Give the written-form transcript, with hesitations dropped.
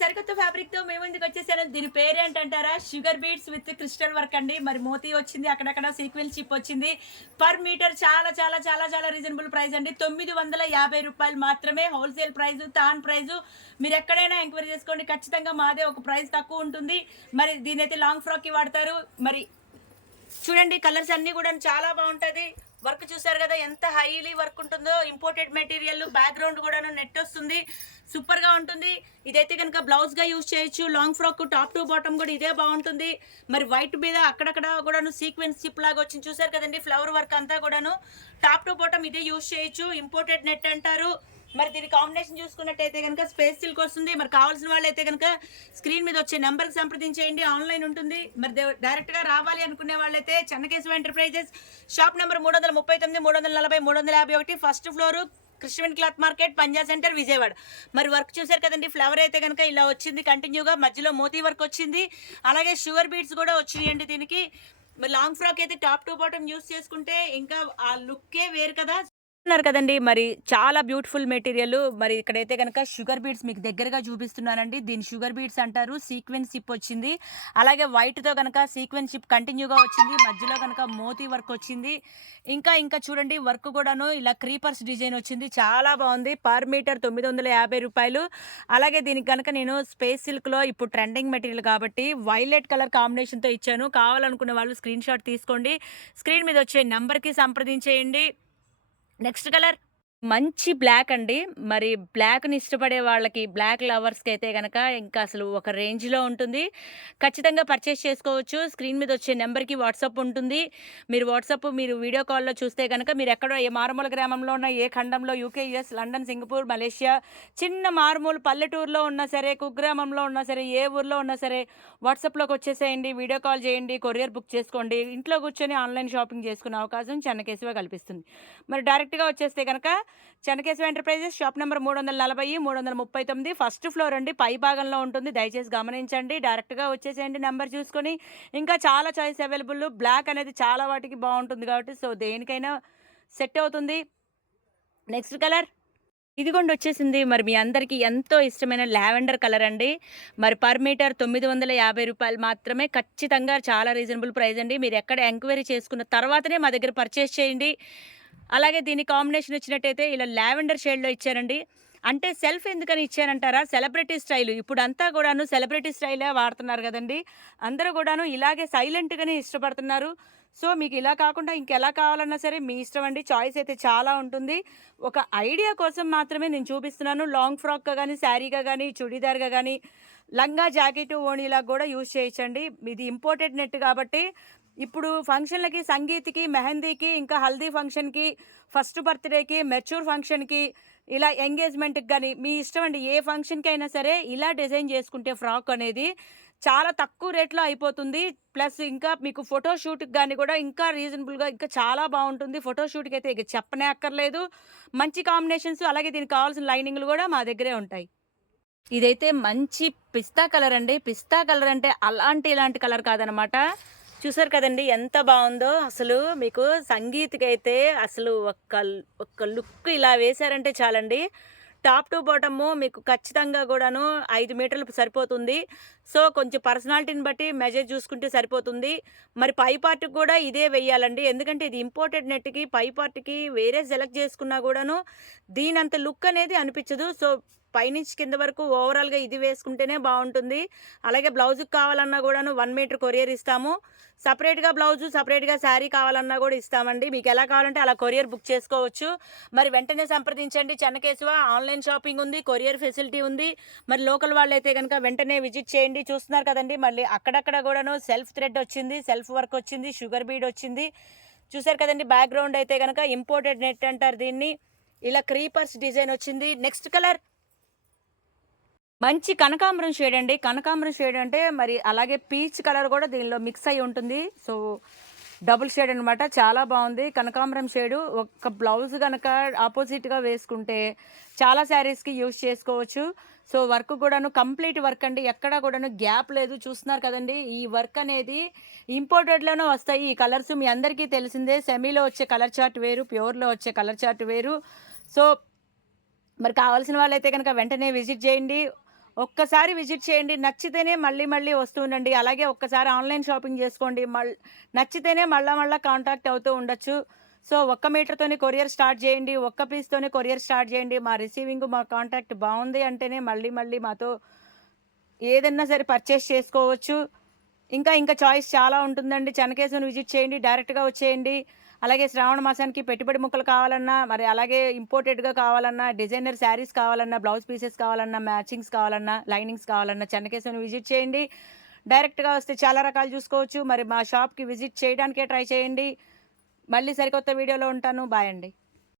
సరికొత్త ఫ్యాబ్రిక్ తో మేము ముందుకు వచ్చేసాను. దీని పేరేంటంటారా? Sugar beads with crystal work అండి. మరి మోతీ వచ్చింది, అక్కడక్కడ సీక్వెన్స్ చిప్ వచ్చింది. పర్ మీటర్ చాలా చాలా చాలా చాలా రీజనబుల్ ప్రైస్ అండి. 950 రూపాయలు మాత్రమే హోల్సేల్ ప్రైస్, తాన్ ప్రైస్. మీరు ఎక్కడైనా ఎంక్వైరీ చేసుకోండి, ఖచ్చితంగా మాదే ఒక ప్రైస్ తక్కువ ఉంటుంది. మరి దీనైతే లాంగ్ ఫ్రాక్ కి వాడతారు. మరి చూడండి కలర్స్ అన్నీ కూడా చాలా బాగుంటుంది. వర్క్ చూసారు కదా ఎంత హైలీ వర్క్ ఉంటుందో. ఇంపోర్టెడ్ మెటీరియల్, బ్యాక్గ్రౌండ్ కూడా నెట్ వస్తుంది, సూపర్ గా ఉంటుంది. ఇదైతే కనుక బ్లౌజ్ గా యూజ్ చేయొచ్చు. Long frock top to bottom కూడా ఇదే బాగుంటుంది. మరి వైట్ మీద అక్కడక్కడ కూడాను సీక్వెన్స్ చిప్ లాగా వచ్చింది చూసారు కదండి. ఫ్లవర్ వర్క్ అంతా కూడాను టాప్ టు బాటమ్ ఇదే యూజ్ చేయొచ్చు. ఇంపోర్టెడ్ నెట్ అంటారు. మరి దీని కాంబినేషన్ చూసుకున్నట్టయితే కనుక స్పేస్ సిల్క్ వస్తుంది. మరి కావాల్సిన వాళ్ళు అయితే కనుక స్క్రీన్ మీద వచ్చే నెంబర్కి సంప్రదించేయండి. ఆన్లైన్ ఉంటుంది. మరి డైరెక్ట్గా రావాలి అనుకునే వాళ్ళైతే Chennakesava enterprises shop number 339, 340, 351, first floor, Christian cloth market, Panja centre, Vijayawada. మరి వర్క్ చూసారు కదండి. ఫ్లవర్ అయితే కనుక ఇలా వచ్చింది కంటిన్యూగా, మధ్యలో మోతీ వర్క్ వచ్చింది, అలాగే షుగర్ బీడ్స్ కూడా వచ్చినాయండి దీనికి. మరి లాంగ్ ఫ్రాక్ అయితే టాప్ టు బాటమ్ యూస్ చేసుకుంటే ఇంకా ఆ లుక్కే వేరు కదా. ఉన్నారు కదండి. మరి చాలా బ్యూటిఫుల్ మెటీరియల్. మరి ఇక్కడైతే కనుక షుగర్ బీడ్స్ మీకు దగ్గరగా చూపిస్తున్నానండి. దీని షుగర్ బీడ్స్ అంటారు. సీక్వెన్స్ చిప్ వచ్చింది, అలాగే వైట్తో కనుక సీక్వెన్స్ చిప్ కంటిన్యూగా వచ్చింది, మధ్యలో కనుక మోతీ వర్క్ వచ్చింది. ఇంకా ఇంకా చూడండి వర్క్ కూడాను ఇలా క్రీపర్స్ డిజైన్ వచ్చింది, చాలా బాగుంది. పర్ మీటర్ 950 రూపాయలు. అలాగే దీనికి కనుక నేను స్పేస్ సిల్క్లో ఇప్పుడు ట్రెండింగ్ మెటీరియల్ కాబట్టి వైలెట్ కలర్ కాంబినేషన్తో ఇచ్చాను. కావాలనుకునే వాళ్ళు స్క్రీన్ షాట్ తీసుకోండి, స్క్రీన్ మీద వచ్చే నెంబర్కి సంప్రదించేయండి. నెక్స్ట్ కలర్ మంచి బ్లాక్ అండి. మరి బ్లాక్‌ని ఇష్టపడే వాళ్ళకి, బ్లాక్ లవర్స్‌కి అయితే గనక ఇంకా అసలు ఒక రేంజ్‌లో ఉంటుంది. ఖచ్చితంగా పర్చేస్ చేసుకోవచ్చు. స్క్రీన్ మీద వచ్చే నెంబర్‌కి వాట్సాప్ ఉంటుంది. మీరు వీడియో కాల్‌లో చూస్తే గనక మీరెక్కడో ఏ మారుమూల గ్రామంలో ఉన్న, ఏ ఖండంలో, UK, US, London, Singapore, Malaysia, చిన్న మారుమూల పల్లెటూరులో ఉన్నా సరే, కుగ్రామంలో ఉన్నా సరే, ఏ ఊర్లో ఉన్నా సరే వాట్సాప్‌లోకి వచ్చేసేయండి. వీడియో కాల్ చేయండి, కొరియర్ బుక్ చేసుకోండి. ఇంట్లో కూర్చొని ఆన్‌లైన్ షాపింగ్ చేసుకునే అవకాశం చెన్నకేశవ కల్పిస్తుంది. మరి డైరెక్ట్‌గా వచ్చేస్తే గనక Chennakesava enterprises shop number 340, 339, first floor అండి. పై భాగంలో ఉంటుంది, దయచేసి గమనించండి. డైరెక్ట్గా వచ్చేసేయండి నెంబర్ చూసుకొని. ఇంకా చాలా చాయిస్ అవైలబుల్. బ్లాక్ అనేది చాలా వాటికి బాగుంటుంది కాబట్టి సో దేనికైనా సెట్ అవుతుంది. నెక్స్ట్ కలర్ ఇదిగోండి వచ్చేసింది. మరి మీ అందరికీ ఎంతో ఇష్టమైన లావెండర్ కలర్ అండి. మరి పర్ మీటర్ 950 రూపాయలు మాత్రమే. ఖచ్చితంగా చాలా రీజనబుల్ ప్రైస్ అండి. మీరు ఎక్కడ ఎంక్వైరీ చేసుకున్న తర్వాతనే మా దగ్గర పర్చేస్ చేయండి. అలాగే దీని కాంబినేషన్ వచ్చినట్టయితే ఇలా లావెండర్ షేడ్‌లో ఇచ్చారండి. అంటే సెల్ఫ్ ఎందుకని ఇచ్చారంటారా? Celebrity style. ఇప్పుడంతా కూడాను సెలబ్రిటీ స్టైలే వాడుతున్నారు గదండీ. అందరూ గూడాను ఇలాగే సైలెంట్‌గానే ఇష్టపడుతున్నారు. సో, మీకు ఇలా కాకుండా ఇంకెలా కావాలన్నా సరే మీ ఇష్టం అండి. చాయిస్ అయితే చాలా ఉంటుంది. ఒక ఐడియా కోసం మాత్రమే నేను చూపిస్తున్నాను. లాంగ్ ఫ్రాక్‌గా గానీ, శారీగా గానీ, చుడీదార్‌గా గానీ, లంగా, జాకెటు, ఓణీలాగా గూడా యూజ్ చేయొచ్చండి. ఇది ఇంపోర్టెడ్ నెట్ కాబట్టి ఇప్పుడు ఫంక్షన్‌లకి, సంగీత్‌కి, మెహందీకి, ఇంకా హల్దీ ఫంక్షన్‌కి, ఫస్ట్ బర్త్‌డేకి, మెచ్యూర్ ఫంక్షన్‌కి, ఇలా ఎంగేజ్‌మెంట్‌కి గాని మీ ఇష్టం అండి. ఏ ఫంక్షన్‌కైనా సరే ఇలా డిజైన్ చేసుకుంటే ఫ్రాక్ అనేది చాలా తక్కువ రేట్‌లో అయిపోతుంది. ప్లస్ ఇంకా మీకు ఫోటో షూట్‌కి గాని కూడా ఇంకా రీజనబుల్‌గా ఇంకా చాలా బావుంటుంది. ఫోటో షూట్‌కైతే ఇక చెప్పనే అక్కర్లేదు. మంచి కాంబినేషన్స్, అలాగే దీనికి కావాల్సిన లైనింగ్‌లు కూడా మా దగ్గరే ఉంటాయి. ఇదైతే మంచి పిస్తా కలర్ అండి. పిస్తా కలర్ అంటే అలాంటి ఇలాంటి కలర్ కాదనమాట. చూసారు కదండీ ఎంత బావుందో. అసలు మీకు సంగీత్‌కైతే అసలు ఒక్క లుక్ ఇలా వేశారంటే చాలండి. టాప్ టు బాటము మీకు ఖచ్చితంగా గూడాను 5 మీటర్లు సరిపోతుంది. సో, కొంచెం పర్సనాలిటీని బట్టి మెజర్ చూసుకుంటే సరిపోతుంది. మరి పై పార్ట్‌కి కూడా ఇదే వెయ్యాలండి. ఎందుకంటే ఇది ఇంపోర్టెడ్ నెట్‌కి పై పార్ట్‌కి వేరే సెలెక్ట్ చేసుకున్నా గూడాను దీనంత లుక్ అనేది అనిపించదు. సో, పైనుంచి కింద వరకు ఓవరాల్‌గా ఇది వేసుకుంటేనే బావుంటుంది. అలాగే బ్లౌజ్‌కి కావాలన్నా గూడాను 1 మీటర్ కొరియర్ ఇస్తాము. సెపరేట్‌గా బ్లౌజు, సెపరేట్‌గా శారీ కావాలన్నా గూడా ఇస్తామండి. మీకెలా కావాలంటే అలా కొరియర్ బుక్ చేసుకోవచ్చు. మరి వెంటనే సంప్రదించండి. చెన్నకేశవ ఆన్‌లైన్ షాపింగ్ ఉంది, కొరియర్ ఫెసిలిటీ ఉంది. మరి లోకల్ వాళ్ళైతే గనక వెంటనే విజిట్ చేయండి. చూస్తున్నారు కదండీ! మళ్ళీ అక్కడక్కడ గూడాను సెల్ఫ్ థ్రెడ్ వచ్చింది, సెల్ఫ్ వర్క్ వచ్చింది, షుగర్ బీడ్ వచ్చింది. చూసారు కదండీ! బ్యాక్‌గ్రౌండ్ అయితే గనక ఇంపోర్టెడ్ నెట్ అంటారు దీన్ని. ఇలా క్రీపర్స్ డిజైన్ వచ్చింది. నెక్స్ట్ కలర్ మంచి కనకాంబరం షేడ్ అండి. కనకాంబరం షేడ్ అంటే మరి అలాగే పీచ్ కలర్ కూడా దీనిలో మిక్స్ అయ్యి ఉంటుంది. సో, డబుల్ షేడ్ అనమాట. చాలా బాగుంది. కనకాంబరం షేడు ఒక బ్లౌజ్ గనక ఆపోజిట్‌గా వేసుకుంటే చాలా శారీస్‌కి యూజ్ చేసుకోవచ్చు. సో, వర్క్ కూడాను కంప్లీట్ వర్క్ అండి. ఎక్కడా కూడాను గ్యాప్ లేదు. చూస్తున్నారు కదండీ! ఈ వర్క్ అనేది ఇంపోర్టెడ్‌లోనే వస్తాయి. ఈ కలర్స్ మీ అందరికీ తెలిసిందే. సెమీలో వచ్చే కలర్ చార్ట్ వేరు, ప్యూర్‌లో వచ్చే కలర్ చార్ట్ వేరు. సో, మరి కావాల్సిన వాళ్ళైతే గనక వెంటనే విజిట్ చేయండి. ఒక్కసారి విజిట్ చేయండి. నచ్చితేనే మళ్ళీ మళ్ళీ వస్తూ ఉండండి. అలాగే ఒక్కసారి ఆన్‌లైన్ షాపింగ్ చేసుకోండి. నచ్చితేనే మళ్ళా కాంటాక్ట్ అవుతూ ఉండొచ్చు. సో, ఒక్క మీటర్‌తోనే కొరియర్ స్టార్ట్ చేయండి. ఒక్క పీస్‌తోనే కొరియర్ స్టార్ట్ చేయండి. మా రిసీవింగ్, మా కాంటాక్ట్ బావుంది అంటేనే మళ్ళీ మళ్ళీ మాతో ఏదన్నా సరే పర్చేస్ చేసుకోవచ్చు. ఇంకా చాయిస్ చాలా ఉంటుందండి. చెన్నకేశవని విజిట్ చేయండి. డైరెక్ట్‌గా వచ్చేయండి. అలాగే శ్రావణ మాసానికి పెట్టుబడి ముక్కలు కావాలన్నా, మరి అలాగే ఇంపోర్టెడ్‌గా కావాలన్నా, డిజైనర్ శారీస్ కావాలన్నా, బ్లౌజ్ పీసెస్ కావాలన్నా, మ్యాచింగ్స్ కావాలన్నా, లైనింగ్స్ కావాలన్నా చెన్నకేశవని విజిట్ చేయండి. డైరెక్ట్‌గా వస్తే చాలా రకాలు చూసుకోవచ్చు. మరి మా షాప్‌కి విజిట్ చేయడానికే ట్రై చేయండి. మళ్ళీ సరికొత్త వీడియోలో ఉంటాను. బాయ్ అండి.